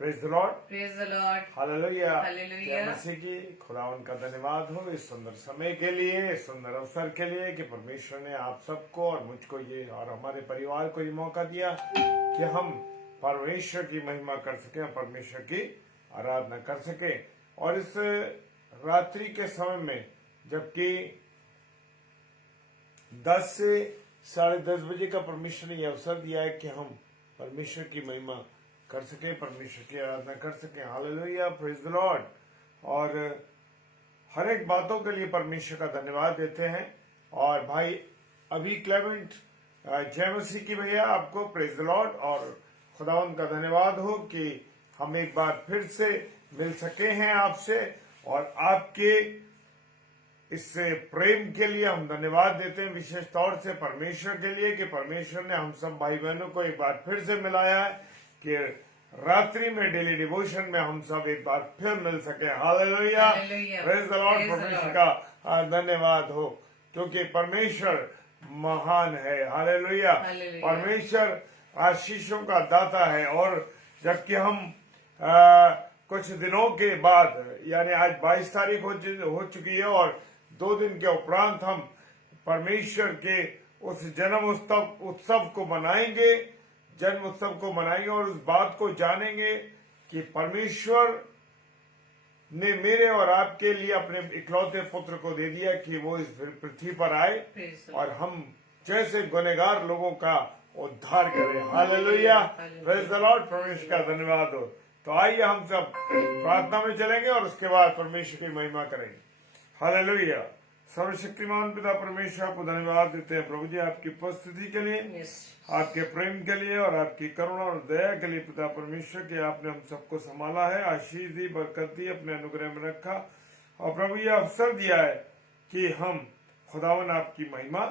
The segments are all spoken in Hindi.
Praise the Lord, praise the Lord, hallelujah. Hallelujah. जय मसीह की। खुदावन का धन्यवाद हो इस सुंदर समय के लिए, इस सुंदर अवसर के लिए कि परमेश्वर ने आप सबको और मुझको ये और हमारे परिवार को ये मौका दिया कि हम परमेश्वर की महिमा कर सके, परमेश्वर की आराधना कर सके। और इस रात्रि के समय में जबकि 10 से 10:30 बजे का परमेश्वर ने यह अवसर दिया है कि हम परमेश्वर की महिमा कर सके, परमेश्वर की आराधना कर सके। Hallelujah, praise the Lord. और हर एक बातों के लिए परमेश्वर का धन्यवाद देते हैं। और भाई अभी क्लेमेंट, जय मसीह की भैया, आपको प्रेज द लॉर्ड और खुदावंद का धन्यवाद हो कि हम एक बार फिर से मिल सके हैं आपसे। और आपके इस प्रेम के लिए हम धन्यवाद देते हैं, विशेष तौर से परमेश्वर के लिए कि परमेश्वर ने हम सब भाई बहनों को एक बार फिर से मिलाया है कि रात्रि में डेली डिवोशन में हम सब एक बार फिर मिल सके। Hallelujah, praise the Lord. परमेश्वर का धन्यवाद हो क्योंकि परमेश्वर महान है। हालेलुया, परमेश्वर आशीषों का दाता है। और जबकि हम कुछ दिनों के बाद यानी आज 22 तारीख हो चुकी है और 2 दिन के उपरांत हम परमेश्वर के उस जन्म उत्सव को मनाएंगे, जन्म उत्सव को मनाएंगे और उस बात को जानेंगे कि परमेश्वर ने मेरे और आपके लिए अपने इकलौते पुत्र को दे दिया कि वो इस पृथ्वी पर आए और हम जैसे गुनहगार लोगों का उद्धार करें। Hallelujah, praise the Lord. परमेश्वर का धन्यवाद हो। तो आइए हम सब प्रार्थना में चलेंगे और उसके बाद परमेश्वर की महिमा करेंगे। हालेलुया। सर्वशक्तिमान पिता परमेश्वर, आपको धन्यवाद देते हैं प्रभु जी, आपकी उपस्थिति के लिए, आपके प्रेम के लिए और आपकी करुणा और दया के लिए। पिता परमेश्वर के आपने हम सबको संभाला है, आशीष दी, बरकत दी, अपने अनुग्रह में रखा और प्रभु ये अवसर दिया है कि हम खुदावन आपकी महिमा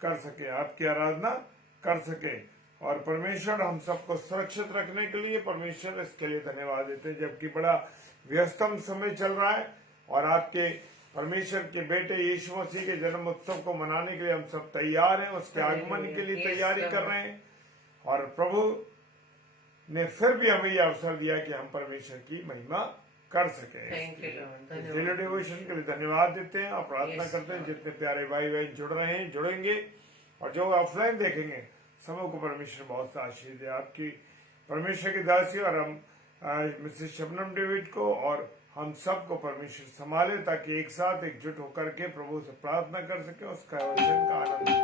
कर सके, आपकी आराधना कर सके। और परमेश्वर हम सबको सुरक्षित रखने के लिए परमेश्वर इसके लिए धन्यवाद देते हैं। जबकि बड़ा व्यस्तम समय चल रहा है और आपके परमेश्वर के बेटे यीशु मसीह के जन्म उत्सव को मनाने के लिए हम सब तैयार हैं, उसके आगमन के लिए तैयारी कर रहे हैं। और प्रभु ने फिर भी हमें यह अवसर दिया कि हम परमेश्वर की महिमा कर सके। डेली डिवोशन के लिए धन्यवाद देते हैं और प्रार्थना करते हैं जितने प्यारे भाई बहन जुड़ रहे हैं, जुड़ेंगे और जो ऑफलाइन देखेंगे सबों को परमेश्वर बहुत सा आशीष दे। आपकी परमेश्वर की दासी और हम मिसेस शबनम डेविड को और हम सबको परमेश्वर संभाले ताकि एक साथ एकजुट होकर के प्रभु से प्रार्थना कर सके, उसका वचन का आनंद ले।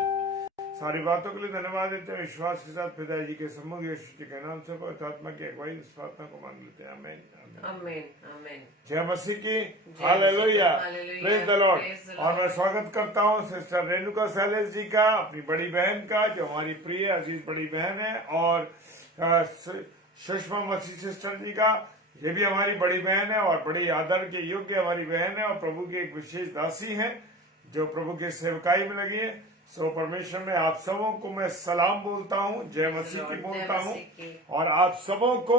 सारी बातों के लिए धन्यवाद देते हैं। विश्वास के साथ पिताजी के सम्मुख यीशु जी के नाम से पवित्र आत्मा की अगुवाई इस प्रार्थना को मान लेते हैं। आमीन, आमीन, आमीन। जय मसीह की। Hallelujah, praise the Lord. और मैं स्वागत करता हूँ सिस्टर रेणुका सैलेस जी का, अपनी बड़ी बहन का, जो हमारी प्रिय अजीज बड़ी बहन है, और सुषमा मसीह सिस्टर जी का, ये भी हमारी बड़ी बहन है और बड़ी आदर के योग्य हमारी बहन है और प्रभु की एक विशेष दासी है जो प्रभु की सेवकाई में लगी है। सो परमेश्वर में आप सबों को मैं सलाम बोलता हूँ, जय मसीह की बोलता हूँ। और आप सबों को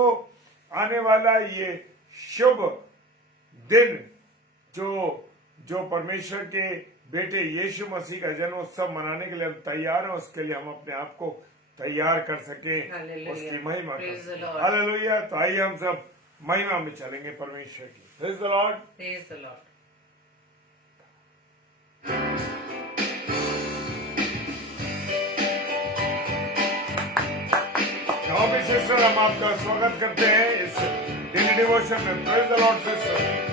आने वाला ये शुभ दिन जो परमेश्वर के बेटे यीशु मसीह का जन्म उत्सव मनाने के लिए हम तैयार हैं, उसके लिए हम अपने आप को तैयार कर सके, उसकी महिमा कर सके। हालेलुया। तो आइए हम सब महिमा में चलेंगे परमेश्वर की। Praise the Lord, praise the Lord. Sister, हम आपका स्वागत करते हैं इस डेली डिवोशन में। Praise the Lord sister.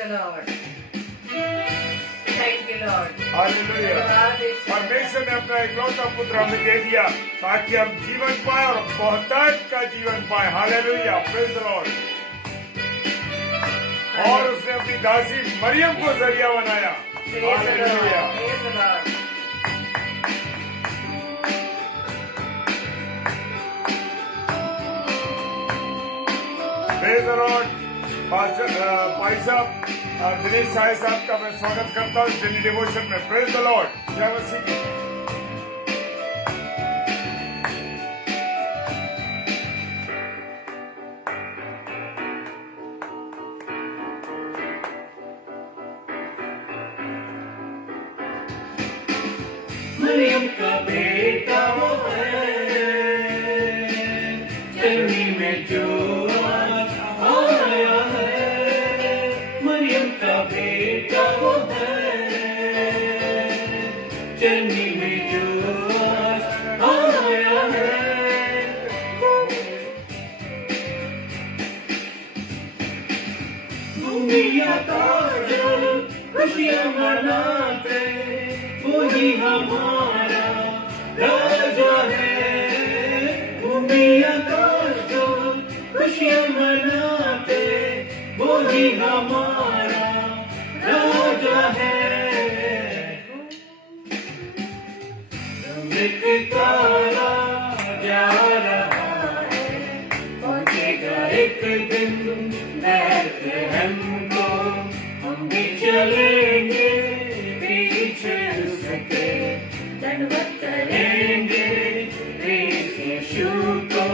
the Lord. Thank you, Lord. Hallelujah. धन्यवाद यीशु। परमेश्वर ने अपना इकलौता पुत्र हमें दे दिया ताकि हम जीवन पाए और बहुतायत का जीवन पाए। Hallelujah, praise the Lord. और उसने अपनी दासी मरियम को जरिया बनाया। Praise the Lord. Hallelujah. Praise the Lord. Praise the Lord. भाई साहब दिनेश साहे साहब का मैं स्वागत करता हूँ डेली डिवोशन में। Praise the Lord. जय मसीह की। मरियम का बेटा वो है, चरनी में जो आज आया है। मरियम का बेटा वो है, चरनी में जो आज आया है। दुनिया का जल खुशियाँ मनाते, वही हमारा राजा है। दुनिया का जो खुशियाँ मनाते, वही हमारा राजा है। एक तारा जा रहा है, पहुंचेगा एक दिन बेथलेहम को। हम भी चलेंगे पीछे उसके, दंडवत करेंगे यीशु को।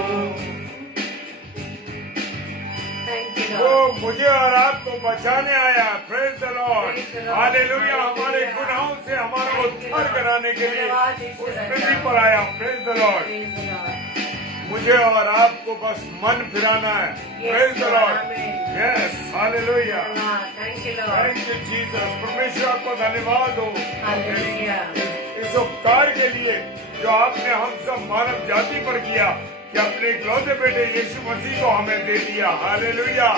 Thank you, वो Lord. मुझे और आपको बचाने आया। Praise the Lord. Praise the Lord. Hallelujah. हमारे गुनाहों से हमारा उद्धार कराने के लिए धन्यवाद यीशु उस राजा। पृथ्वी पर आया। Praise the Lord. Praise the Lord. मुझे और आपको बस मन फिराना है। Praise the Lord. Amen. Yes, hallelujah. धन्यवाद। Thank you, Lord. Thank you Jesus. परमेश्वर आपको धन्यवाद हो हालेलुया। इस उपकार के लिए जो आपने हम सब मानव जाति पर किया कि अपने इकलौते बेटे यीशु मसीह को हमें दे दिया। हालेलुया।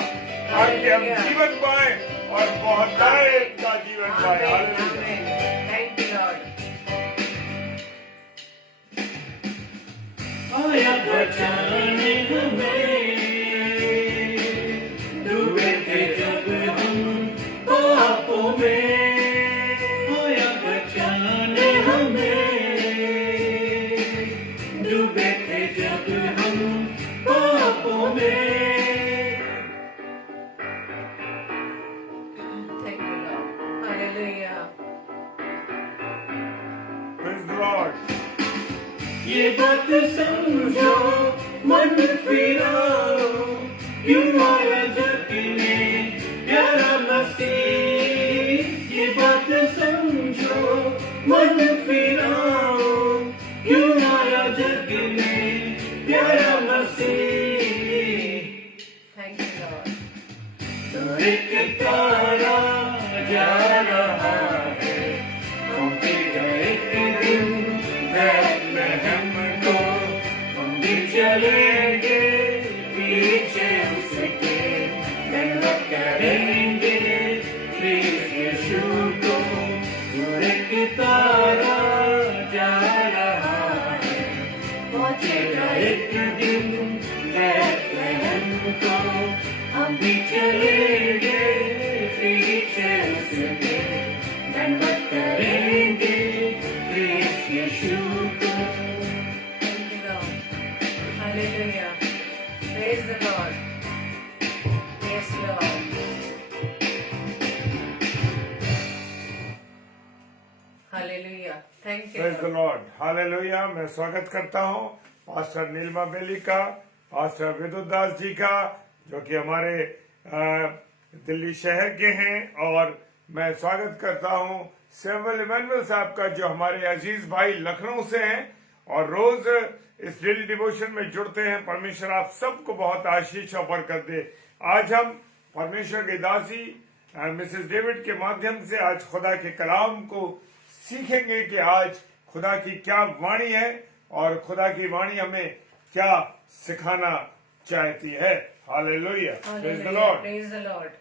ताकि हम जीवन पाए और बहुतायत का जीवन पाए। Amen. Hallelujah. Amen. Thank you, Lord. आया बचाने हमें, डूबे थे जब हम पापों में। आया बचाने हमें, डूबे थे जब हम पापों में। Thank you, Lord. Hallelujah. Praise the Lord. ये बात समझो, मन फिराओ, क्यों आया जग में प्यारा मसीह। ये बात समझो, मन फिराओ, क्यों आया जग में प्यारा मसीह। Thank you, Lord. तो एक तारा जा रहा है, पहुंचेगा एक दिन बेथलेहम को। हम भी चलेंगे पीछे उसके, दंडवत करेंगे यीशु को। और एक तारा जा रहा है, पहुंचेगा एक दिन बेथलेहम को। हम भी चलेंगे पीछे उसके, दंडवत करेंगे यीशु को। Thank you, Lord. Hallelujah. Praise the Lord. Yes, Lord. Hallelujah. Thank you, praise the Lord. Lord. Hallelujah. मैं स्वागत करता हूँ पास्टर नीलमा बेली का, पास्टर विद्युत दास जी का, जो कि हमारे दिल्ली शहर के हैं। और मैं स्वागत करता हूँ सैमुअल इमैनुअल साहब का, जो हमारे अजीज भाई लखनऊ से हैं और रोज इस डेली डिवोशन में जुड़ते हैं। परमेश्वर आप सबको बहुत आशीष और बरकत दे। आज हम परमेश्वर की दासी मिसेस डेविड के माध्यम से आज खुदा के कलाम को सीखेंगे कि आज खुदा की क्या वाणी है और खुदा की वाणी हमें क्या सिखाना चाहती है। Hallelujah. Praise the Hallelujah. Lord. Praise the Lord.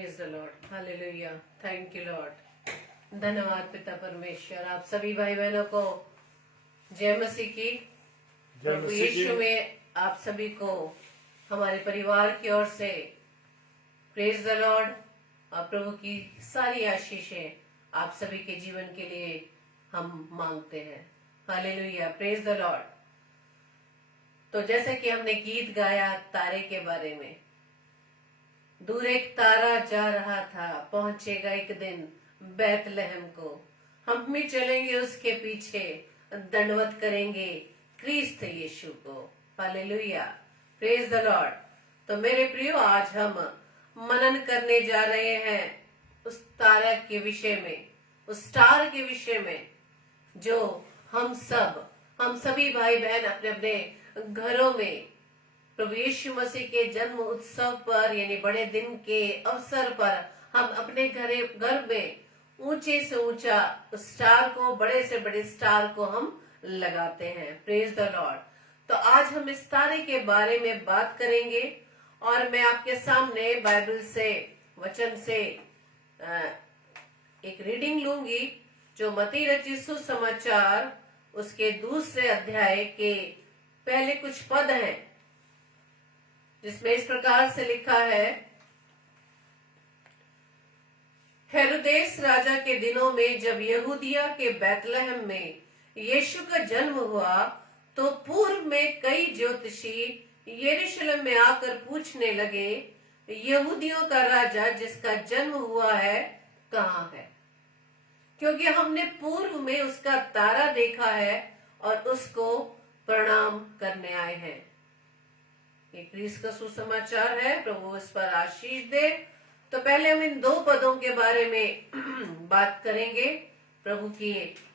Praise the Lord, hallelujah, thank you Lord. धन्यवाद पिता परमेश्वर। आप सभी भाई बहनों को जय मसीह की। जय प्रभु मसीह की। यीशु में आप सभी को हमारे परिवार की ओर से प्रेज द लॉर्ड और प्रभु की सारी आशीषें आप सभी के जीवन के लिए हम मांगते हैं। Hallelujah, praise the Lord. तो जैसे कि हमने गीत गाया तारे के बारे में, दूर एक तारा जा रहा था, पहुंचेगा एक दिन बैतलहम को, हम भी चलेंगे उसके पीछे, दंडवत करेंगे क्रिस्त यीशु को। Hallelujah, praise the Lord. तो मेरे प्रियो, आज हम मनन करने जा रहे हैं उस तारा के विषय में, उस स्टार के विषय में, जो हम सभी भाई बहन अपने अपने घरों में प्रभु यीशु मसीह के जन्म उत्सव पर यानी बड़े दिन के अवसर पर हम अपने घर में ऊंचे से ऊंचा स्टार को, बड़े से बड़े स्टार को हम लगाते हैं। Praise the Lord. तो आज हम इस तारे के बारे में बात करेंगे और मैं आपके सामने बाइबल से, वचन से एक रीडिंग लूंगी जो मत्ती रचित सुसमाचार उसके दूसरे अध्याय के पहले कुछ पद हैं, जिसमें इस प्रकार से लिखा है, हेरोदेस राजा के दिनों में जब यहूदिया के बैतलहम में यीशु का जन्म हुआ, तो पूर्व में कई ज्योतिषी यरूशलेम में आकर पूछने लगे, यहूदियों का राजा जिसका जन्म हुआ है कहाँ है? क्योंकि हमने पूर्व में उसका तारा देखा है और उसको प्रणाम करने आए हैं। ये क्रिस्त का सुसमाचार है, प्रभु इस पर आशीष दे। तो पहले हम इन दो पदों के बारे में बात करेंगे, प्रभु की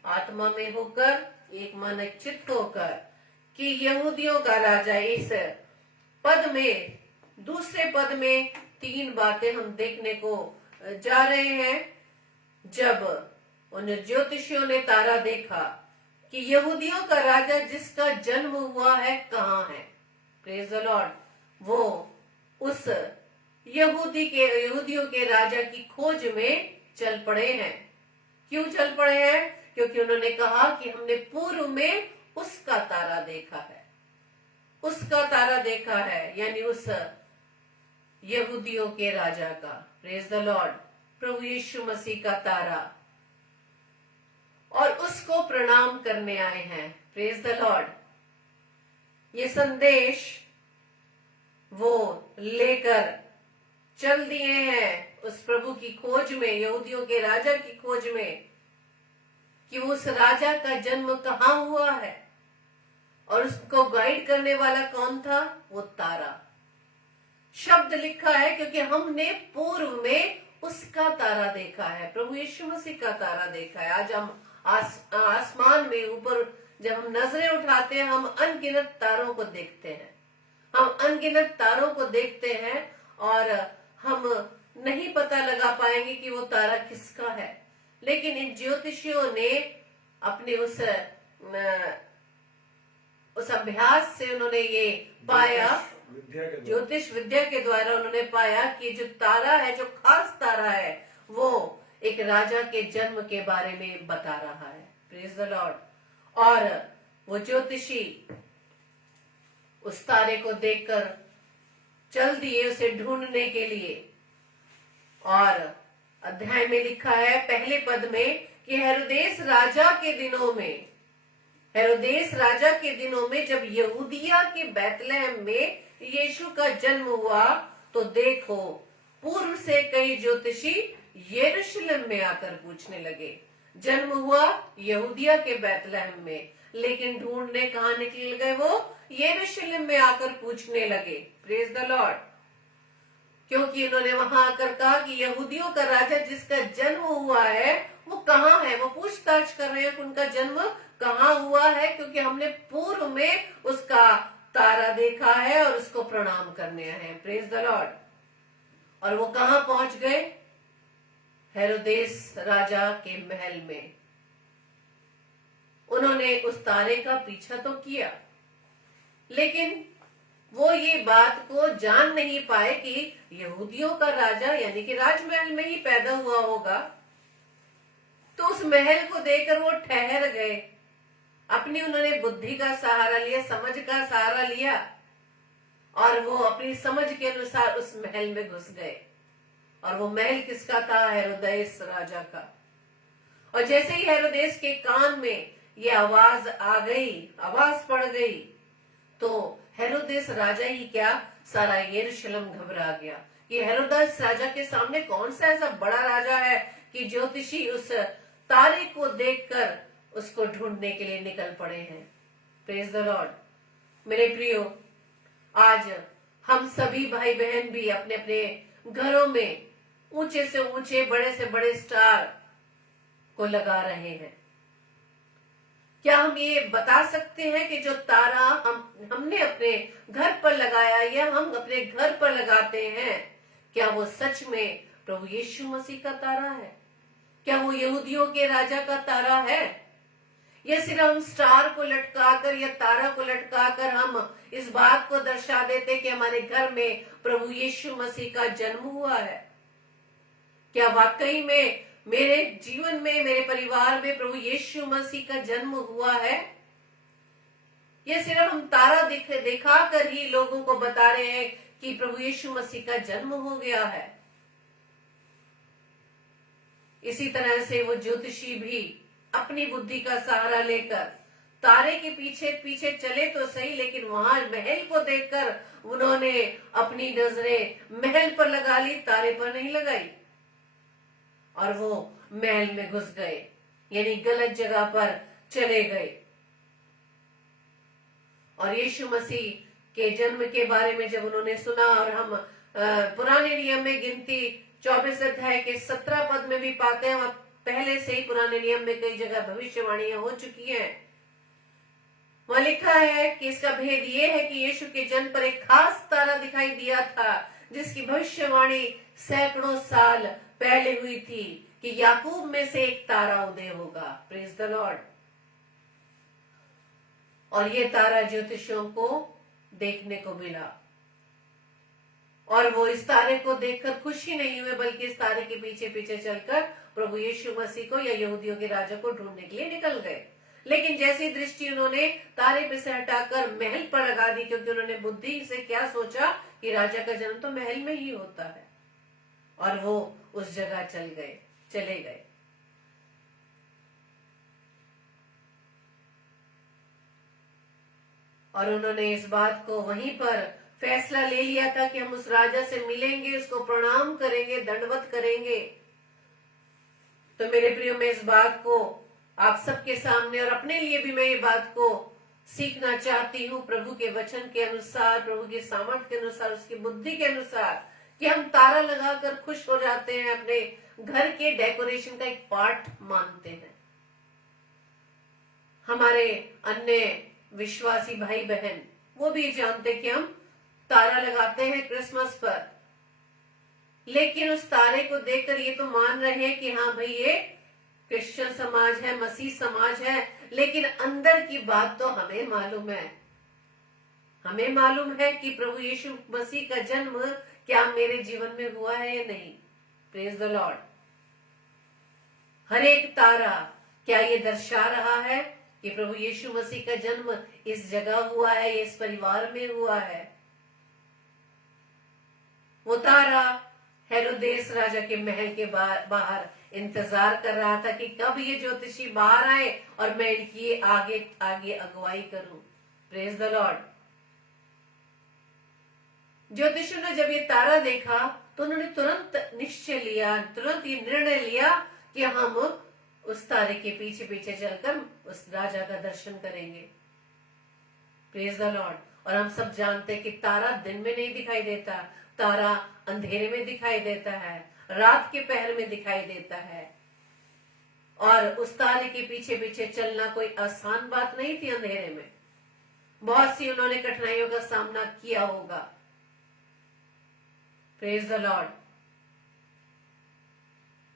आत्मा में होकर, एक मन एक चित्त होकर, कि यहूदियों का राजा। इस पद में, दूसरे पद में 3 बातें हम देखने को जा रहे हैं। जब उन ज्योतिषियों ने तारा देखा कि यहूदियों का राजा जिसका जन्म हुआ है कहाँ है, प्रेज द लॉर्ड, वो उस यहूदियों के राजा की खोज में चल पड़े हैं। क्यों चल पड़े हैं? क्योंकि उन्होंने कहा कि हमने पूर्व में उसका तारा देखा है, उसका तारा देखा है, यानी उस यहूदियों के राजा का, प्रेज द लॉर्ड, प्रभु यीशु मसीह का तारा, और उसको प्रणाम करने आए हैं। Praise the Lord. ये संदेश वो लेकर चल दिए हैं उस प्रभु की खोज में, यहूदियों के राजा की खोज में, कि उस राजा का जन्म कहाँ हुआ है और उसको गाइड करने वाला कौन था? वो तारा। शब्द लिखा है क्योंकि हमने पूर्व में उसका तारा देखा है, प्रभु यीशु मसीह का तारा देखा है। आज हम आसमान में ऊपर जब हम नजरें उठाते हैं, हम अनगिनत तारों को देखते हैं, हम अनगिनत तारों को देखते हैं और हम नहीं पता लगा पाएंगे कि वो तारा किसका है। लेकिन इन ज्योतिषियों ने अपने उस अभ्यास से उन्होंने ये पाया, ज्योतिष विद्या के द्वारा उन्होंने पाया कि जो तारा है, जो खास तारा है, वो एक राजा के जन्म के बारे में बता रहा है। Praise the Lord. और वो ज्योतिषी उस तारे को देखकर चल दिए उसे ढूंढने के लिए। और अध्याय में लिखा है पहले पद में कि हेरोदेस राजा के दिनों में जब यहूदिया के बैतलहम में यीशु का जन्म हुआ, तो देखो पूर्व से कई ज्योतिषी यरूशलेम में आकर पूछने लगे। जन्म हुआ यहूदिया के बैतलहम में, लेकिन ढूंढने कहाँ निकल गए? वो यरूशलेम में आकर पूछने लगे। Praise the Lord. क्योंकि उन्होंने वहां आकर कहा कि यहूदियों का राजा जिसका जन्म हुआ है वो कहाँ है? वो पूछताछ कर रहे हैं कि उनका जन्म कहाँ हुआ है, क्योंकि हमने पूर्व में उसका तारा देखा है और उसको प्रणाम करने आए हैं। Praise the Lord. और वो कहाँ पहुंच गए? हेरोदेस राजा के महल में। उन्होंने उस तारे का पीछा तो किया, लेकिन वो ये बात को जान नहीं पाए कि यहूदियों का राजा यानी कि राजमहल में ही पैदा हुआ होगा, तो उस महल को देखकर वो ठहर गए। अपनी उन्होंने बुद्धि का सहारा लिया, समझ का सहारा लिया, और वो अपनी समझ के अनुसार उस महल में घुस गए। और वो महल किसका था? हेरोदेस राजा का। और जैसे ही हेरोदेस के कान में ये आवाज आ गई, आवाज पड़ गई, तो हेरोदेस राजा ही क्या, सारा यरूशलेम घबरा गया। ये हेरोदेस राजा के सामने कौन सा ऐसा बड़ा राजा है कि ज्योतिषी उस तारे को देखकर उसको ढूंढने के लिए निकल पड़े हैं। Praise the Lord. मेरे प्रियो, आज हम सभी भाई बहन भी अपने अपने घरों में ऊंचे से ऊंचे, बड़े से बड़े स्टार को लगा रहे हैं। क्या हम ये बता सकते हैं कि जो तारा हमने अपने घर पर लगाया या हम अपने घर पर लगाते हैं, क्या वो सच में प्रभु यीशु मसीह का तारा है? क्या वो यहूदियों के राजा का तारा है? या सिर्फ हम स्टार को लटकाकर या तारा को लटकाकर हम इस बात को दर्शा देते कि हमारे घर में प्रभु यीशु मसीह का जन्म हुआ है? क्या वाकई में मेरे जीवन में, मेरे परिवार में प्रभु यीशु मसीह का जन्म हुआ है? या सिर्फ हम तारा दिखाकर ही लोगों को बता रहे हैं कि प्रभु यीशु मसीह का जन्म हो गया है? इसी तरह से वो ज्योतिषी भी अपनी बुद्धि का सहारा लेकर तारे के पीछे पीछे चले तो सही, लेकिन वहां महल को देखकर उन्होंने अपनी नजरें महल पर लगा ली, तारे पर नहीं लगाई, और वो महल में घुस गए, यानी गलत जगह पर चले गए। और यीशु मसीह के जन्म के बारे में जब उन्होंने सुना, और हम पुराने नियम में गिनती 24 अध्याय के 17 पद में भी पाते हैं, पहले से ही पुराने नियम में कई जगह भविष्यवाणियां हो चुकी हैं। वहां लिखा है कि इसका भेद ये है कि यीशु के जन्म पर एक खास तारा दिखाई दिया था, जिसकी भविष्यवाणी सैकड़ों साल पहले हुई थी कि याकूब में से एक तारा उदय होगा। Praise the Lord. और ये तारा ज्योतिषियों को देखने को मिला, और वो इस तारे को देखकर खुशी नहीं हुए, बल्कि इस तारे के पीछे पीछे चलकर प्रभु यीशु मसीह को या यहूदियों के राजा को ढूंढने के लिए निकल गए। लेकिन जैसी दृष्टि उन्होंने तारे पे से हटाकर महल पर लगा दी, क्योंकि उन्होंने बुद्धि से क्या सोचा कि राजा का जन्म तो महल में ही होता है, और वो उस जगह चले गए। और उन्होंने इस बात को वहीं पर फैसला ले लिया था कि हम उस राजा से मिलेंगे, उसको प्रणाम करेंगे, दंडवत करेंगे। तो मेरे प्रियो, मैं इस बात को आप सबके सामने और अपने लिए भी मैं ये बात को सीखना चाहती हूँ, प्रभु के वचन के अनुसार, प्रभु के सामर्थ के अनुसार, उसकी बुद्धि के अनुसार, कि हम तारा लगाकर खुश हो जाते हैं, अपने घर के डेकोरेशन का एक पार्ट मानते हैं। हमारे अन्य विश्वासी भाई बहन वो भी जानते कि हम तारा लगाते हैं क्रिसमस पर, लेकिन उस तारे को देखकर ये तो मान रहे हैं कि हाँ भाई ये क्रिश्चियन समाज है, मसीह समाज है, लेकिन अंदर की बात तो हमें मालूम है। हमें मालूम है कि प्रभु यीशु मसीह का जन्म क्या मेरे जीवन में हुआ है या नहीं। Praise the Lord. हर एक तारा क्या ये दर्शा रहा है कि प्रभु यीशु मसीह का जन्म इस जगह हुआ है, इस परिवार में हुआ है। वो तारा हेरोदेस राजा के महल के बाहर इंतजार कर रहा था कि कब ये ज्योतिषी बाहर आए और मैं इनकी आगे आगे अगुवाई करूं। Praise the Lord. ज्योतिषियों ने जब ये तारा देखा तो उन्होंने तुरंत निश्चय लिया, तुरंत ये निर्णय लिया कि हम उस तारे के पीछे पीछे चलकर उस राजा का दर्शन करेंगे। Praise the Lord. और हम सब जानते हैं कि तारा दिन में नहीं दिखाई देता, तारा अंधेरे में दिखाई देता है, रात के पहर में दिखाई देता है। और उस तारे के पीछे पीछे चलना कोई आसान बात नहीं थी अंधेरे में। बहुत सी उन्होंने कठिनाइयों का सामना किया होगा। Praise the Lord.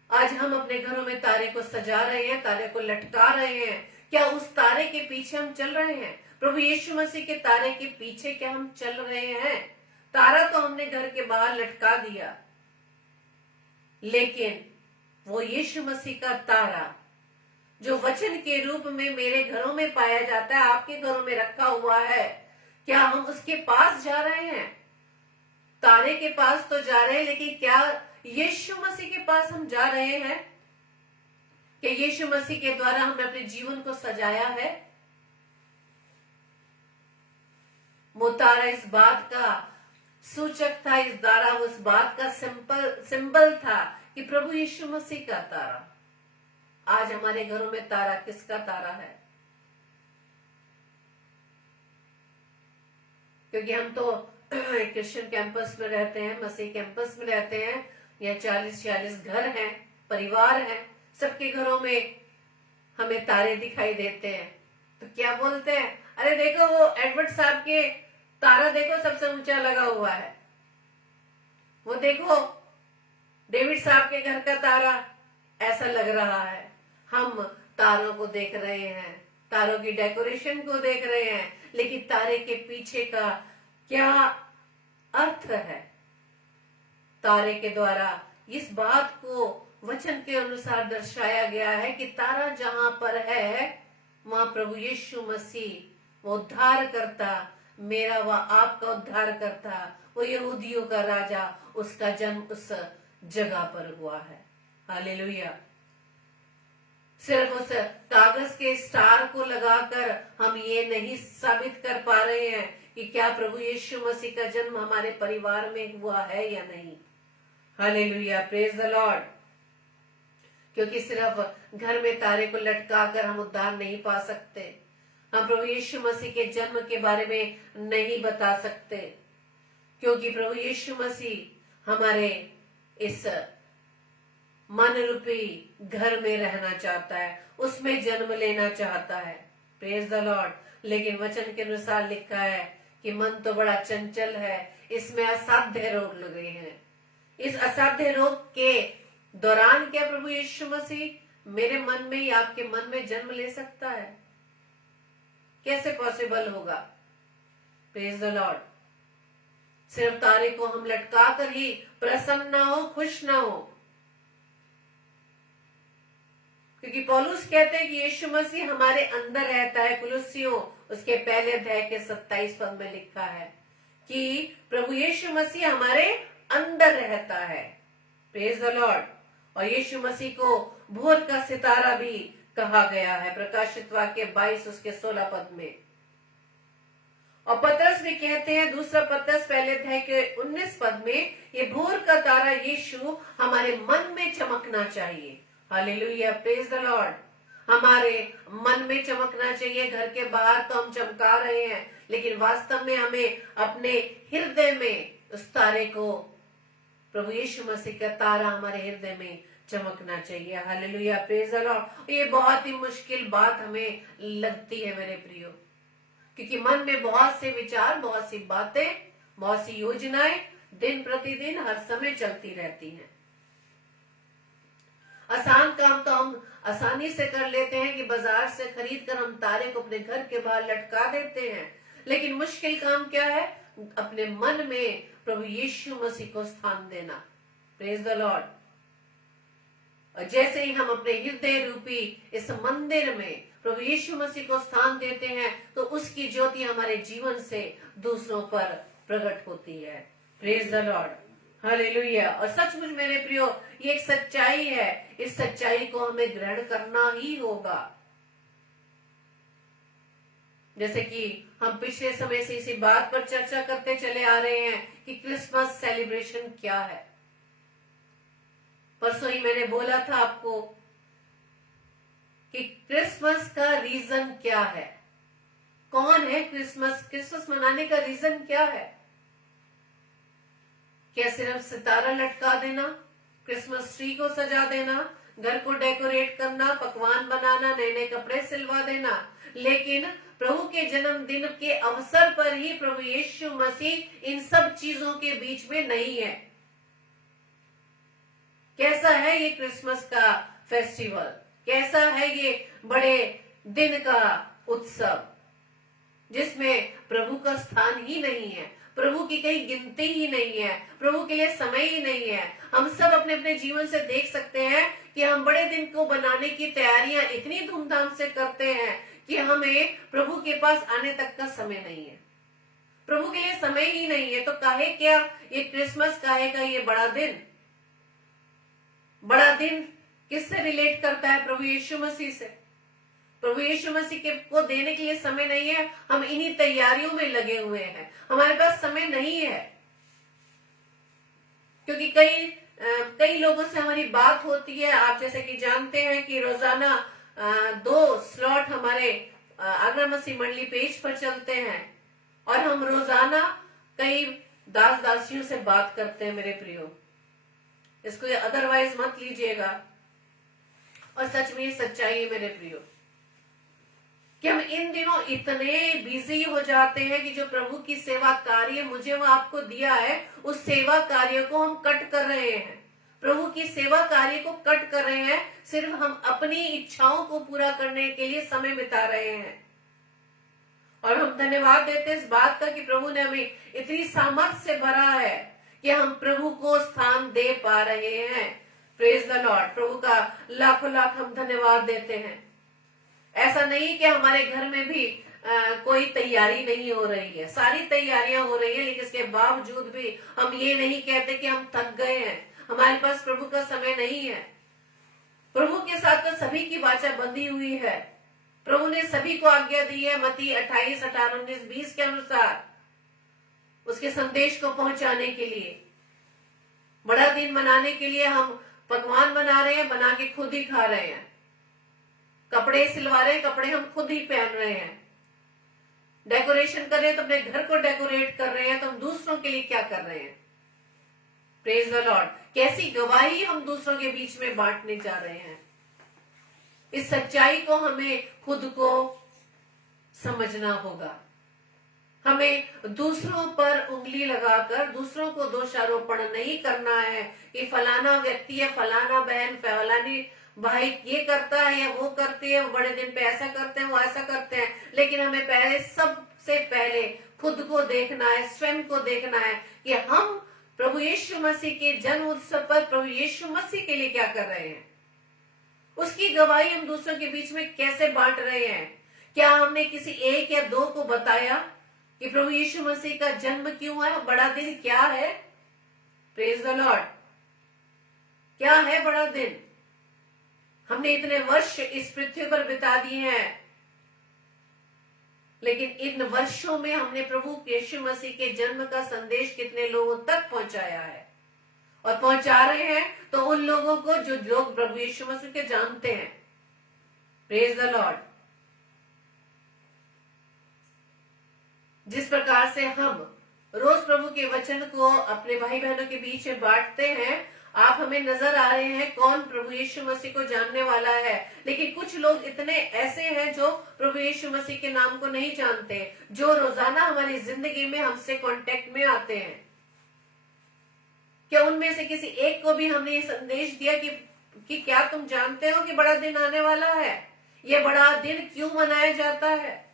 आज हम अपने घरों में तारे को सजा रहे हैं, तारे को लटका रहे हैं। क्या उस तारे के पीछे हम चल रहे हैं? प्रभु यीशु मसीह के तारे के पीछे क्या हम चल रहे हैं? तारा तो हमने घर के बाहर लटका दिया, लेकिन वो यीशु मसीह का तारा जो वचन के रूप में मेरे घरों में पाया जाता है, आपके घरों में रखा हुआ है, क्या हम उसके पास जा रहे हैं? तारे के पास तो जा रहे हैं, लेकिन क्या यीशु मसीह के पास हम जा रहे हैं? क्या यीशु मसीह के द्वारा हमने अपने जीवन को सजाया है? वो तारा इस बात का सूचक था, इस तारा उस बात का सिंबल था कि प्रभु यीशु मसीह का तारा। आज हमारे घरों में तारा किसका तारा है? क्योंकि हम तो क्रिश्चियन कैंपस में रहते हैं, मसीह कैंपस में रहते हैं, यहाँ 40-46 घर हैं, परिवार हैं, सबके घरों में हमें तारे दिखाई देते हैं। तो क्या बोलते हैं, अरे देखो वो एडवर्ड साहब के तारा देखो सबसे ऊंचा लगा हुआ है, वो देखो डेविड साहब के घर का तारा ऐसा लग रहा है। हम तारों को देख रहे हैं, तारों की डेकोरेशन को देख रहे हैं, लेकिन तारे के पीछे का क्या अर्थ है? तारे के द्वारा इस बात को वचन के अनुसार दर्शाया गया है कि तारा जहां पर है वहां प्रभु यीशु मसीह वो उद्धार करता, मेरा व आपका उद्धार करता, वो यहूदियों का राजा, उसका जन्म उस जगह पर हुआ है। हालेलुया। सिर्फ उस कागज के स्टार को लगाकर हम ये नहीं साबित कर पा रहे हैं कि क्या प्रभु यीशु मसीह का जन्म हमारे परिवार में हुआ है या नहीं। Hallelujah, praise the Lord. क्योंकि सिर्फ घर में तारे को लटकाकर हम उद्धार नहीं पा सकते, हम प्रभु यीशु मसीह के जन्म के बारे में नहीं बता सकते, क्योंकि प्रभु यीशु मसीह हमारे इस मन रूपी घर में रहना चाहता है, उसमें जन्म लेना चाहता है। Praise the Lord. लेकिन वचन के अनुसार लिखा है कि मन तो बड़ा चंचल है, इसमें असाध्य रोग लगे हैं। इस असाध्य रोग के दौरान क्या प्रभु यीशु मसीह मेरे मन में या आपके मन में जन्म ले सकता है? कैसे पॉसिबल होगा? Praise the Lord. सिर्फ तारे को हम लटका कर ही प्रसन्न ना हो, खुश ना हो, क्योंकि पौलुस कहते हैं कि यीशु मसीह हमारे अंदर रहता है। कुलुस्सियों उसके पहले अध्याय के 27 पद में लिखा है कि प्रभु यीशु मसीह हमारे अंदर रहता है। Praise the Lord. और यीशु मसीह को भोर का सितारा भी कहा गया है, प्रकाशित वाक्य 22 उसके 16 पद में। और पतरस भी कहते हैं, दूसरा पतरस पहले अध्याय के 19 पद में, ये भोर का तारा यीशु हमारे मन में चमकना चाहिए। Hallelujah, praise the Lord. हमारे मन में चमकना चाहिए। घर के बाहर तो हम चमका रहे हैं, लेकिन वास्तव में हमें अपने हृदय में उस तारे को, प्रभु यीशु मसीह का तारा हमारे हृदय में चमकना चाहिए। Hallelujah, praise the Lord. ये बहुत ही मुश्किल बात हमें लगती है मेरे प्रियो, क्योंकि मन में बहुत से विचार, बहुत सी बातें, बहुत सी योजनाएं दिन प्रतिदिन हर समय चलती रहती हैं। आसान काम तो हम आसानी से कर लेते हैं कि बाजार से खरीद कर हम तारे को अपने घर के बाहर लटका देते हैं, लेकिन मुश्किल काम क्या है? अपने मन में प्रभु यीशु मसीह को स्थान देना। Praise the Lord. और जैसे ही हम अपने हृदय रूपी इस मंदिर में प्रभु यीशु मसीह को स्थान देते हैं, तो उसकी ज्योति हमारे जीवन से दूसरों पर प्रकट होती है। Praise the Lord. हालेलुया। और सचमुच मेरे प्रियो, ये एक सच्चाई है, इस सच्चाई को हमें ग्रहण करना ही होगा। जैसे कि हम पिछले समय से इसी बात पर चर्चा करते चले आ रहे हैं कि क्रिसमस सेलिब्रेशन क्या है। परसों ही मैंने बोला था आपको कि क्रिसमस का रीजन क्या है, कौन है क्रिसमस मनाने का रीजन क्या है? क्या सिर्फ सितारा लटका देना, क्रिसमस ट्री को सजा देना, घर को डेकोरेट करना, पकवान बनाना, नए नए कपड़े सिलवा देना? लेकिन प्रभु के जन्मदिन के अवसर पर ही प्रभु यीशु मसीह इन सब चीजों के बीच में नहीं है। कैसा है ये क्रिसमस का फेस्टिवल? कैसा है ये बड़े दिन का उत्सव? जिसमें प्रभु का स्थान ही नहीं है, प्रभु की कहीं गिनती ही नहीं है, प्रभु के लिए समय ही नहीं है। हम सब अपने अपने जीवन से देख सकते हैं कि हम बड़े दिन को बनाने की तैयारियां इतनी धूमधाम से करते हैं कि हमें प्रभु के पास आने तक का समय नहीं है, प्रभु के लिए समय ही नहीं है। तो काहे क्या ये क्रिसमस, काहे का ये बड़ा दिन किससे रिलेट करता है? प्रभु यीशु मसीह से। प्रभु यीशु मसीह के को देने के लिए समय नहीं है, हम इन्हीं तैयारियों में लगे हुए हैं, हमारे पास समय नहीं है। क्योंकि कई लोगों से हमारी बात होती है, आप जैसे कि जानते हैं कि रोजाना 2 स्लॉट हमारे आगरा मसीह मंडली पेज पर चलते हैं और हम रोजाना कई दास दासियों से बात करते हैं। मेरे प्रियो, इसको अदरवाइज मत लीजिएगा, और सच में ये सच्चाई है मेरे प्रियो, कि हम इन दिनों इतने बिजी हो जाते हैं कि जो प्रभु की सेवा कार्य मुझे वो आपको दिया है, उस सेवा कार्य को हम कट कर रहे हैं, प्रभु की सेवा कार्य को कट कर रहे हैं, सिर्फ हम अपनी इच्छाओं को पूरा करने के लिए समय बिता रहे हैं। और हम धन्यवाद देते हैं इस बात का कि प्रभु ने हमें इतनी सामर्थ्य से भरा है कि हम प्रभु को स्थान दे पा रहे हैं। Praise the lord. प्रभु का लाखों लाख हम धन्यवाद देते हैं। ऐसा नहीं कि हमारे घर में भी कोई तैयारी नहीं हो रही है, सारी तैयारियां हो रही है, लेकिन इसके बावजूद भी हम ये नहीं कहते कि हम थक गए हैं, हमारे पास प्रभु का समय नहीं है। प्रभु के साथ तो सभी की वाचा बंधी हुई है। प्रभु ने सभी को आज्ञा दी है मत्ती 28, 18, 19, 20 के अनुसार उसके संदेश को पहुंचाने के लिए। बड़ा दिन मनाने के लिए हम पकवान बना रहे हैं, बना के खुद ही खा रहे हैं। कपड़े सिलवा रहे हैं, कपड़े हम खुद ही पहन रहे हैं। डेकोरेशन कर रहे हैं तो अपने घर को डेकोरेट कर रहे हैं, तो हम दूसरों के लिए क्या कर रहे हैं? Praise the Lord. कैसी गवाही हम दूसरों के बीच में बांटने जा रहे हैं। इस सच्चाई को हमें खुद को समझना होगा। हमें दूसरों पर उंगली लगाकर दूसरों को दोषारोपण नहीं करना है कि फलाना व्यक्ति है, फलाना बहन, फलानी भाई ये करता है या वो करती है, वो बड़े दिन पे ऐसा करते हैं, वो ऐसा करते हैं। लेकिन हमें पहले, सबसे पहले खुद को देखना है, स्वयं को देखना है कि हम प्रभु यीशु मसीह के जन्म उत्सव पर प्रभु यीशु मसीह के लिए क्या कर रहे हैं, उसकी गवाही हम दूसरों के बीच में कैसे बांट रहे हैं। क्या हमने किसी एक या दो को बताया कि प्रभु यीशु मसीह का जन्म क्यों है, बड़ा दिन क्या है? Praise the Lord. क्या है बड़ा दिन? हमने इतने वर्ष इस पृथ्वी पर बिता दिए हैं, लेकिन इन वर्षों में हमने प्रभु यीशु मसीह के जन्म का संदेश कितने लोगों तक पहुंचाया है? और पहुंचा रहे हैं तो उन लोगों को जो लोग प्रभु यीशु मसीह के जानते हैं। Praise the Lord. जिस प्रकार से हम रोज प्रभु के वचन को अपने भाई बहनों के बीच में बांटते हैं, आप हमें नजर आ रहे हैं कौन प्रभु यीशु मसीह को जानने वाला है। लेकिन कुछ लोग इतने ऐसे हैं जो प्रभु यीशु मसीह के नाम को नहीं जानते, जो रोजाना हमारी जिंदगी में हमसे कांटेक्ट में आते हैं। क्या उनमें से किसी एक को भी हमने ये संदेश दिया कि क्या तुम जानते हो कि बड़ा दिन आने वाला है? ये बड़ा दिन क्यों मनाया जाता है?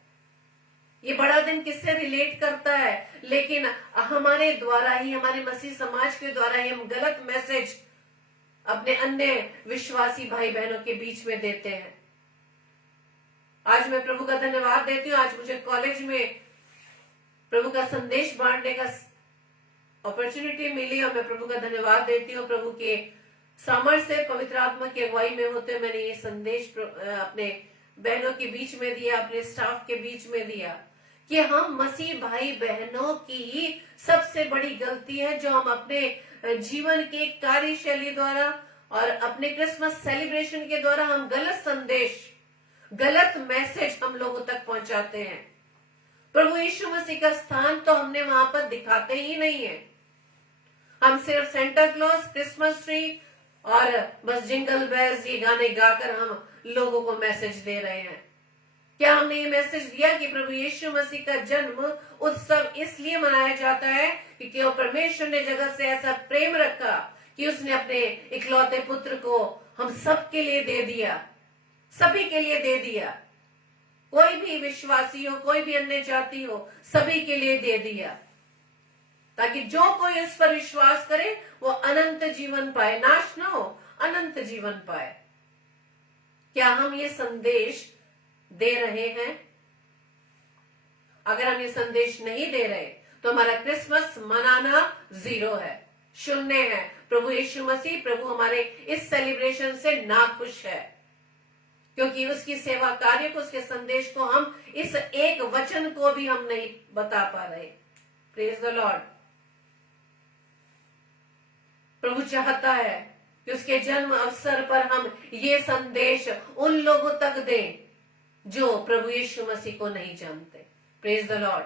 ये बड़ा दिन किससे रिलेट करता है? लेकिन हमारे द्वारा ही, हमारे मसीह समाज के द्वारा ही हम गलत मैसेज अपने अन्य विश्वासी भाई बहनों के बीच में देते हैं। आज मैं प्रभु का धन्यवाद देती हूँ। आज मुझे कॉलेज में प्रभु का संदेश बांटने का अपॉर्चुनिटी मिली और मैं प्रभु का धन्यवाद देती हूँ। प्रभु के सामर्थ्य से, पवित्र आत्मा की अगुवाई में होते मैंने ये संदेश अपने बहनों के बीच में दिया, अपने स्टाफ के बीच में दिया कि हम मसीह भाई बहनों की सबसे बड़ी गलती है जो हम अपने जीवन के कार्यशैली द्वारा और अपने क्रिसमस सेलिब्रेशन के द्वारा हम गलत संदेश, गलत मैसेज हम लोगों तक पहुंचाते हैं। प्रभु यीशु मसीह का स्थान तो हमने वहां पर दिखाते ही नहीं है। हम सिर्फ सेंटा क्लॉज, क्रिसमस ट्री और बस जिंगल बेल्स ये गाने गाकर हम लोगों को मैसेज दे रहे हैं। क्या हमने ये मैसेज दिया कि प्रभु यीशु मसीह का जन्म उत्सव इसलिए मनाया जाता है क्योंकि वो परमेश्वर ने जगत से ऐसा प्रेम रखा कि उसने अपने इकलौते पुत्र को हम सब के लिए दे दिया, सभी के लिए दे दिया। कोई भी विश्वासी हो, कोई भी अन्य जाति हो, सभी के लिए दे दिया, ताकि जो कोई उस पर विश्वास करे वो अनंत जीवन पाए, नाश न हो, अनंत जीवन पाए। क्या हम ये संदेश दे रहे हैं? अगर हम ये संदेश नहीं दे रहे तो हमारा क्रिसमस मनाना 0 है, 0 है। प्रभु यीशु मसीह, प्रभु हमारे इस सेलिब्रेशन से नाखुश है, क्योंकि उसकी सेवा कार्य को, उसके संदेश को हम इस एक वचन को भी हम नहीं बता पा रहे। Praise the lord. प्रभु चाहता है कि उसके जन्म अवसर पर हम ये संदेश उन लोगों तक दें जो प्रभु यीशु मसीह को नहीं जानते। Praise the Lord.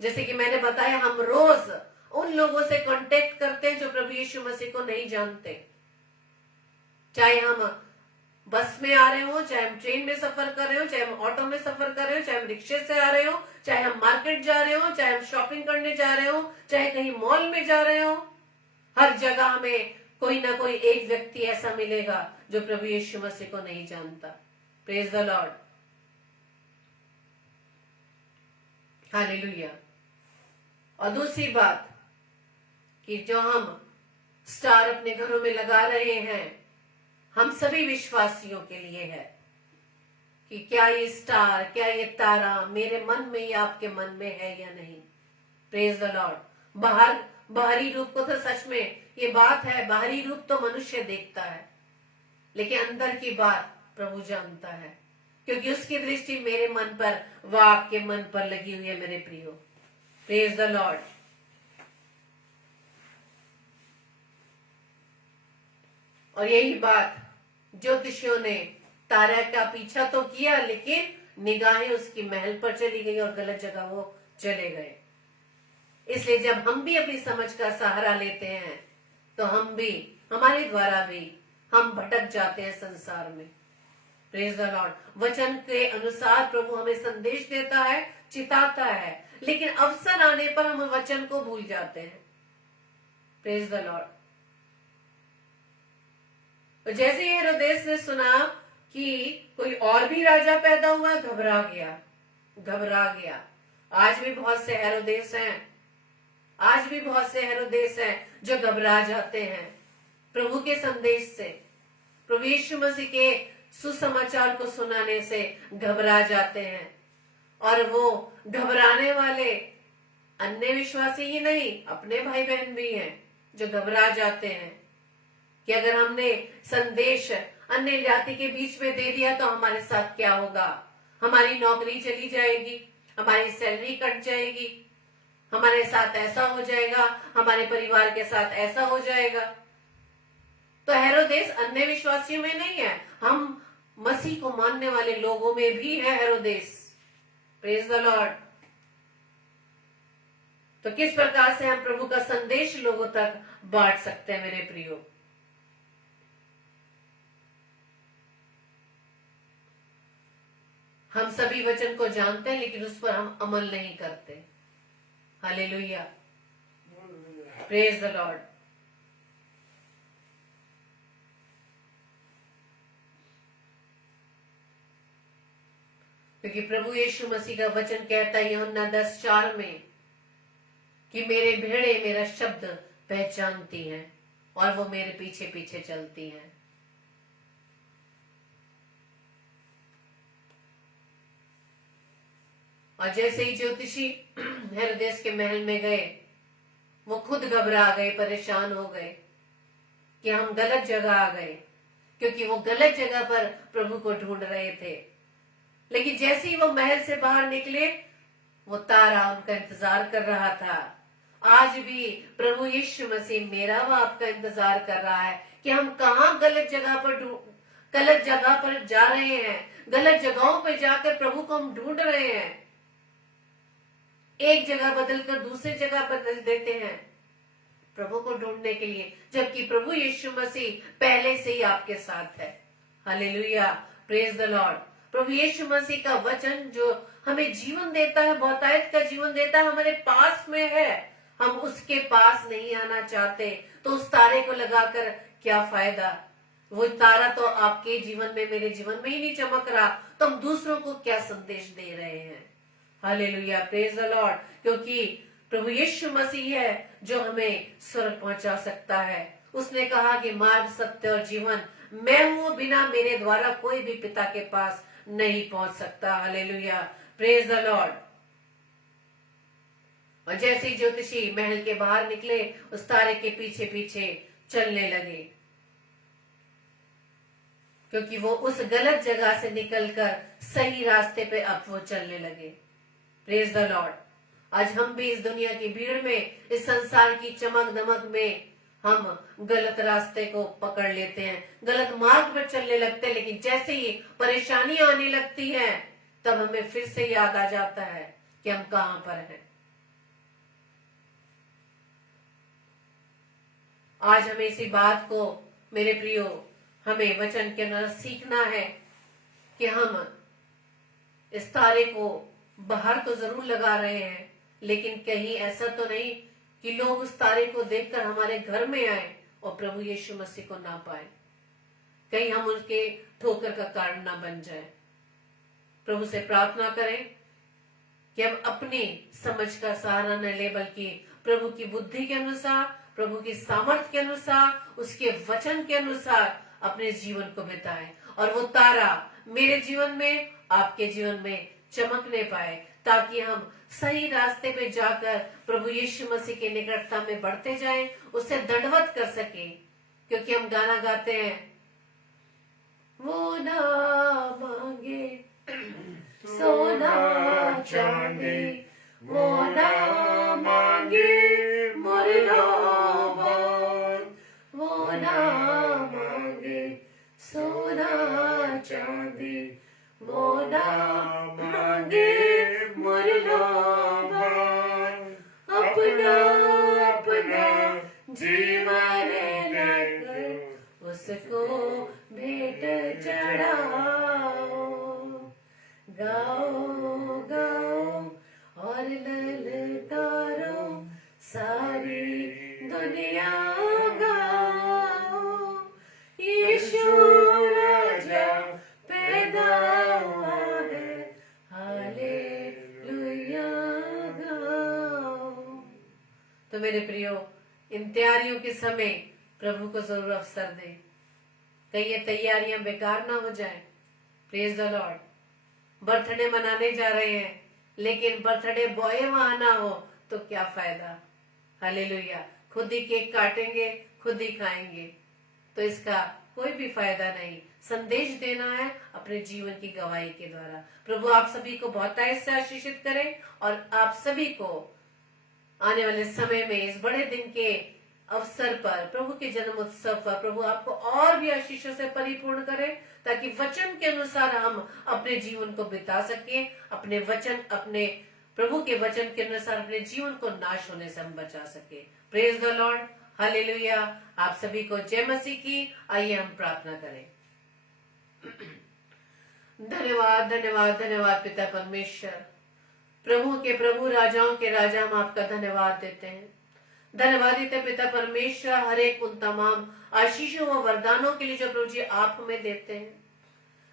जैसे कि मैंने बताया, हम रोज उन लोगों से कांटेक्ट करते हैं जो प्रभु यीशु मसीह को नहीं जानते। चाहे हम बस में आ रहे हो, चाहे हम ट्रेन में सफर कर रहे हो, चाहे हम ऑटो में सफर कर रहे हो, चाहे हम रिक्शे से आ रहे हो, चाहे हम मार्केट जा रहे हो, चाहे हम शॉपिंग करने जा रहे हो, चाहे कहीं मॉल में जा रहे हो, हर जगह हमें कोई ना कोई एक व्यक्ति ऐसा मिलेगा जो प्रभु यीशु मसीह को नहीं जानता। Praise the Lord, hallelujah. और दूसरी बात कि जो हम स्टार अपने घरों में लगा रहे हैं, हम सभी विश्वासियों के लिए है कि क्या ये स्टार, क्या ये तारा मेरे मन में या आपके मन में है या नहीं। Praise the Lord. बाहरी रूप को तो सच में ये बात है, बाहरी रूप तो मनुष्य देखता है, लेकिन अंदर की बात प्रभु जानता है, क्योंकि उसकी दृष्टि मेरे मन पर व आपके मन पर लगी हुई है मेरे प्रियो। Praise the Lord. और यही बात ज्योतिषियों ने तारा का पीछा तो किया, लेकिन निगाहें उसकी महल पर चली गई और गलत जगह वो चले गए। इसलिए जब हम भी अपनी समझ का सहारा लेते हैं तो हम भी, हमारे द्वारा भी हम भटक जाते हैं संसार में। Praise the Lord. वचन के अनुसार प्रभु हमें संदेश देता है, चिताता है, लेकिन अवसर आने पर हम वचन को भूल जाते हैं। Praise the Lord. तो जैसे ही हेरोदेस ने सुना कि कोई और भी राजा पैदा हुआ, घबरा गया। आज भी बहुत से हेरोदेस हैं, आज भी बहुत से हेरोदेस हैं जो घबरा जाते हैं प्रभु के संदेश से, प्रभु यीशु मसीह के सुसमाचार को सुनाने से घबरा जाते हैं। और वो घबराने वाले अन्य विश्वासी ही नहीं, अपने भाई बहन भी हैं जो घबरा जाते हैं कि अगर हमने संदेश अन्य जाति के बीच में दे दिया तो हमारे साथ क्या होगा। हमारी नौकरी चली जाएगी, हमारी सैलरी कट जाएगी, हमारे साथ ऐसा हो जाएगा, हमारे परिवार के साथ ऐसा हो जाएगा। तो हेरोदेस अन्य विश्वासियों में नहीं है, हम मसीह को मानने वाले लोगों में भी है हेरोदेस। Praise the Lord. तो किस प्रकार से हम प्रभु का संदेश लोगों तक बांट सकते हैं मेरे प्रियो। हम सभी वचन को जानते हैं, लेकिन उस पर हम अमल नहीं करते। Hallelujah, praise the Lord. क्योंकि प्रभु यीशु मसीह का वचन कहता है यूहन्ना 10:4 में कि मेरे भेड़े मेरा शब्द पहचानती हैं और वो मेरे पीछे पीछे चलती हैं। और जैसे ही ज्योतिषी हेरोदेस के महल में गए, वो खुद घबरा गए, परेशान हो गए कि हम गलत जगह आ गए, क्योंकि वो गलत जगह पर प्रभु को ढूंढ रहे थे। लेकिन जैसे ही वो महल से बाहर निकले, वो तारा उनका इंतजार कर रहा था। आज भी प्रभु यीशु मसीह मेरा व आपका इंतजार कर रहा है कि हम कहाँ गलत जगह पर जा रहे हैं, गलत जगहों पर जाकर प्रभु को हम ढूंढ रहे हैं। एक जगह बदलकर दूसरी जगह बदल देते हैं प्रभु को ढूंढने के लिए, जबकि प्रभु यीशु मसीह पहले से ही आपके साथ है। Hallelujah, praise the lord. प्रभु यीशु मसीह का वचन जो हमें जीवन देता है, बहुतायत का जीवन देता है, हमारे पास में है। हम उसके पास नहीं आना चाहते तो उस तारे को लगाकर क्या फायदा। वो तारा तो आपके जीवन में, मेरे जीवन में ही नहीं चमक रहा, तो हम दूसरों को क्या संदेश दे रहे हैं। Hallelujah, praise the Lord. क्योंकि प्रभु यीशु मसीह है जो हमें स्वर्ग पहुंचा सकता है। उसने कहा कि मार्ग, सत्य और जीवन मैं हूं, बिना मेरे द्वारा कोई भी पिता के पास नहीं पहुंच सकता। Hallelujah, praise the Lord. और जैसे ही ज्योतिषी महल के बाहर निकले, उस तारे के पीछे पीछे चलने लगे, क्योंकि वो उस गलत जगह से निकलकर सही रास्ते पे अब वो चलने लगे। Praise the Lord. आज हम भी इस दुनिया की भीड़ में, इस संसार की चमक दमक में हम गलत रास्ते को पकड़ लेते हैं, गलत मार्ग पर चलने लगते हैं। लेकिन जैसे ही परेशानी आने लगती है, तब हमें फिर से याद आ जाता है कि हम कहां पर हैं। आज हमें इसी बात को मेरे प्रियो, हमें वचन के अंदर सीखना है कि हम इस तारे को बाहर तो जरूर लगा रहे हैं, लेकिन कहीं ऐसा तो नहीं कि लोग उस तारे को देखकर हमारे घर में आए और प्रभु यीशु मसीह को ना पाए। कहीं हम उनके ठोकर का कारण ना बन जाए। प्रभु से प्रार्थना करें कि हम अपनी समझ का सहारा न ले, बल्कि प्रभु की बुद्धि के अनुसार, प्रभु की सामर्थ्य के अनुसार, उसके वचन के अनुसार अपने जीवन को बिताएं। और वो तारा मेरे जीवन में, आपके जीवन में चमकने पाए, ताकि हम सही रास्ते पे जाकर प्रभु यीशु मसीह के निकटता में बढ़ते जाएं, उससे दंडवत कर सके। क्योंकि हम गाना गाते हैं, वो ना मांगे सोना चांदी, वो ना मांगे मुर्दाबाद, वो ना मांगे सोना चांदी, वो ना मांगे मुर्दाबाद। अपना अपना जीवन लेकर उसको भेंट चढ़ाओ। गाओ गाओ और ललकारो, सारी दुनिया गाओ। यीशु राजा पैदा हुआ है, हालेलुया गाओ। तो मेरे प्रियो, इन तैयारियों के समय प्रभु को जरूर अवसर दें, कहीं ये तैयारियां बेकार ना हो जाएं। Praise the Lord. बर्थडे मनाने जा रहे हैं, लेकिन बर्थडे बॉय वहां ना हो तो क्या फायदा। हालेलुया। खुद ही केक काटेंगे, खुद ही खाएंगे, तो इसका कोई भी फायदा नहीं। संदेश देना है अपने जीवन की गवाही के द्वारा। प्रभु आप सभी को बहुतायत से आशीषित करे और आप सभी को आने वाले समय में इस बड़े दिन के अवसर पर, प्रभु के जन्म उत्सव पर, प्रभु आपको और भी आशीषों से परिपूर्ण करे, ताकि वचन के अनुसार हम अपने जीवन को बिता सके। अपने वचन, अपने प्रभु के वचन के अनुसार अपने जीवन को नाश होने से हम बचा सके। Praise the Lord, hallelujah. आप सभी को जय मसीह की। आइए हम प्रार्थना करें। धन्यवाद धन्यवाद धन्यवाद पिता परमेश्वर, प्रभु के प्रभु, राजाओं के राजा, हम आपका धन्यवाद देते हैं। धन्यवादित है पिता परमेश्वर, हर एक उन तमाम आशीषों व वरदानों के लिए जो प्रभु जी आप हमें देते हैं।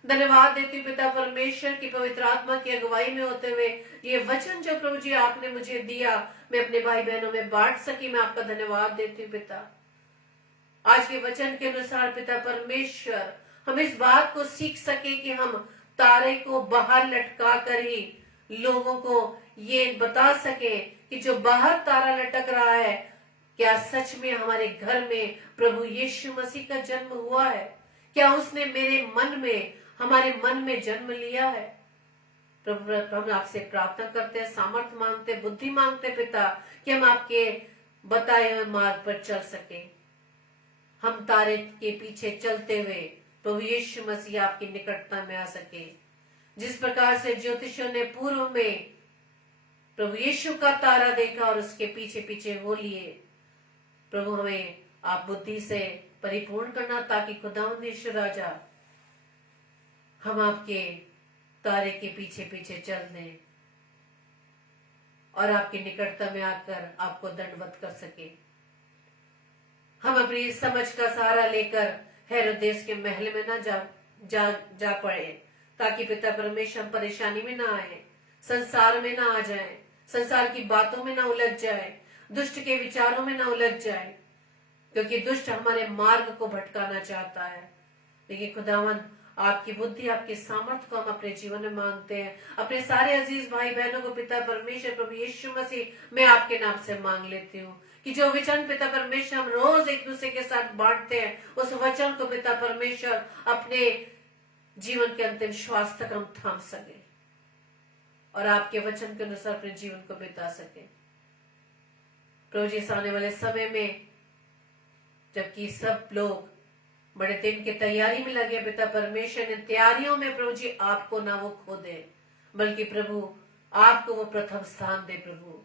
धन्यवाद देती हूँ पिता परमेश्वर की पवित्र आत्मा की अगुवाई में होते हुए ये वचन जो प्रभु जी आपने मुझे दिया, मैं अपने भाई बहनों में बांट सकी। मैं आपका धन्यवाद देती हूँ पिता। आज के वचन के अनुसार पिता परमेश्वर, हम इस बात को सीख सके कि हम तारे को बाहर लटका कर ही लोगों को ये बता सके कि जो बाहर तारा लटक रहा है, क्या सच में हमारे घर में प्रभु यीशु मसीह का जन्म हुआ है? क्या उसने मेरे मन में, हमारे मन में जन्म लिया है? प्रभु हम आपसे प्रार्थना करते हैं, सामर्थ्य मांगते, बुद्धि मांगते पिता, कि हम आपके बताए हुए मार्ग पर चल सके। हम तारे के पीछे चलते हुए प्रभु यीशु मसीह आपकी निकटता में आ सके। जिस प्रकार से ज्योतिषियों ने पूर्व में प्रभु यीशु का तारा देखा और उसके पीछे पीछे हो लिए, प्रभु हमें आप बुद्धि से परिपूर्ण करना, ताकि खुदावंद यीशु राजा हम आपके तारे के पीछे पीछे चल दें और आपकी निकटता में आकर आपको दंडवत कर सके। हम अपनी समझ का सहारा लेकर हेरोदेस के महल में ना जा पड़े, ताकि पिता परमेश्वर हम परेशानी में ना आए, संसार में ना आ जाए, संसार की बातों में ना उलझ जाए, दुष्ट के विचारों में ना उलझ जाए, क्योंकि दुष्ट हमारे मार्ग को भटकाना चाहता है। लेकिन खुदावन आपकी बुद्धि, आपकी सामर्थ्य को हम अपने जीवन में मांगते हैं। अपने सारे अजीज भाई बहनों को पिता परमेश्वर प्रभु यीशु मसीह मैं आपके नाम से मांग लेती हूँ कि जो वचन पिता परमेश्वर हम रोज एक दूसरे के साथ बांटते हैं, उस वचन को पिता परमेश्वर अपने जीवन के अंतिम श्वास तक हम थाम सके और आपके वचन के अनुसार अपने जीवन को बिता सके। प्रभु जी, इस आने वाले समय में जबकि सब लोग बड़े दिन की तैयारी में लगे, पिता परमेश्वर ने तैयारियों में प्रभु जी आपको ना वो खो दे, बल्कि प्रभु आपको वो प्रथम स्थान दे। प्रभु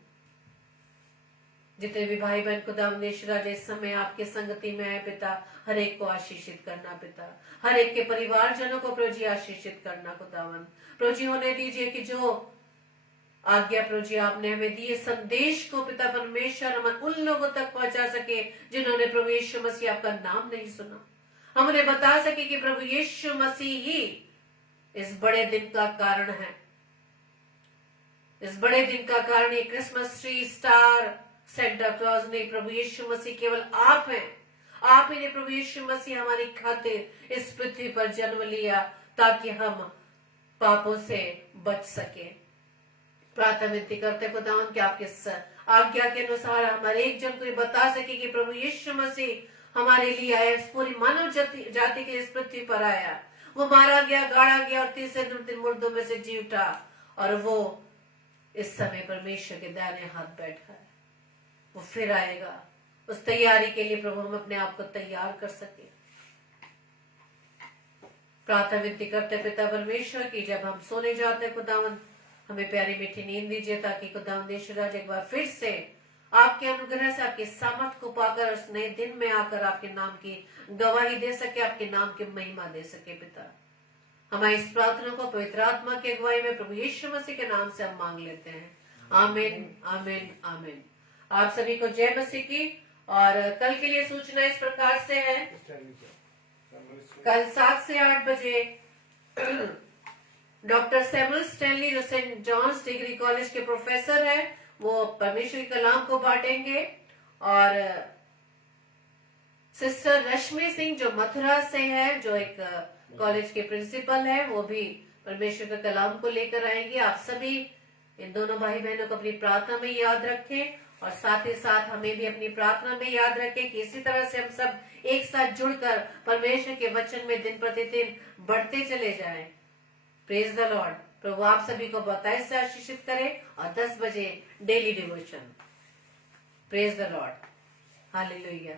जितने भी भाई बहन खुदावंदेश्वर इस समय आपके संगति में है पिता, हर एक को आशीषित करना पिता, हर एक के परिवारजनों को प्रभु जी आशीषित करना खुदावन। प्रभु जी होने दीजिए कि जो आज्ञा प्रभु जी आपने हमें दिए संदेश को पिता परमेश्वर हम उन लोगों तक पहुंचा सके जिन्होंने प्रभु यीशु मसीह आपका नाम नहीं सुना। हम उन्हें बता सके कि प्रभु यीशु मसीह ही इस बड़े दिन का कारण है। इस बड़े दिन का कारण ये Christmas tree, star, Santa Claus नहीं, प्रभु यीशु मसीह केवल आप हैं। आप ही ने प्रभु यीशु मसीह हमारी खातिर इस पृथ्वी पर जन्म लिया ताकि हम पापों से बच सके। प्रार्थना विनती करते खुदावन कि आपके आज्ञा के अनुसार हमारे एक जन को ये बता सके कि प्रभु यीशु मसीह हमारे लिए आया, इस पूरी मानव जाति के लिए इस पृथ्वी पर आया। वो मारा गया, गाड़ा गया और तीसरे दिन मुर्दों में से जी उठा और वो इस समय परमेश्वर के दाहिने हाथ बैठा है। वो फिर आएगा। उस तैयारी के लिए प्रभु हम अपने आप को तैयार कर सके। प्रार्थना विनती करते पिता परमेश्वर की जब हम सोने जाते खुदावन हमें प्यारी मीठी नींद दीजिए ताकि खुदावंदेश्वर आज एक बार फिर से आपके अनुग्रह से, आपके सामर्थ को पाकर उस नए दिन में आकर आपके नाम की गवाही दे सके, आपके नाम की महिमा दे सके। पिता हमारी इस प्रार्थना को पवित्र आत्मा की अगुवाई में प्रभु यीशु मसीह के नाम से हम मांग लेते हैं। आमीन, आमीन, आमीन। आप सभी को जय मसीह की। और कल के लिए सूचना इस प्रकार से है, कल 7 से 8 बजे डॉक्टर सैमुअल स्टैनली जो सेंट जॉन्स डिग्री कॉलेज के प्रोफेसर है, वो परमेश्वर के कलाम को बांटेंगे। और सिस्टर रश्मि सिंह जो मथुरा से है, जो एक कॉलेज के प्रिंसिपल है, वो भी परमेश्वर के कलाम को लेकर आएंगे। आप सभी इन दोनों भाई बहनों को अपनी प्रार्थना में याद रखें और साथ ही साथ हमें भी अपनी प्रार्थना में याद रखें कि इसी तरह से हम सब एक साथ जुड़कर परमेश्वर के वचन में दिन प्रतिदिन बढ़ते चले जाएं। Praise the lord. प्रभु आप सभी को बताए से आशीषित करे और 10 बजे daily devotion. Praise the Lord. Hallelujah.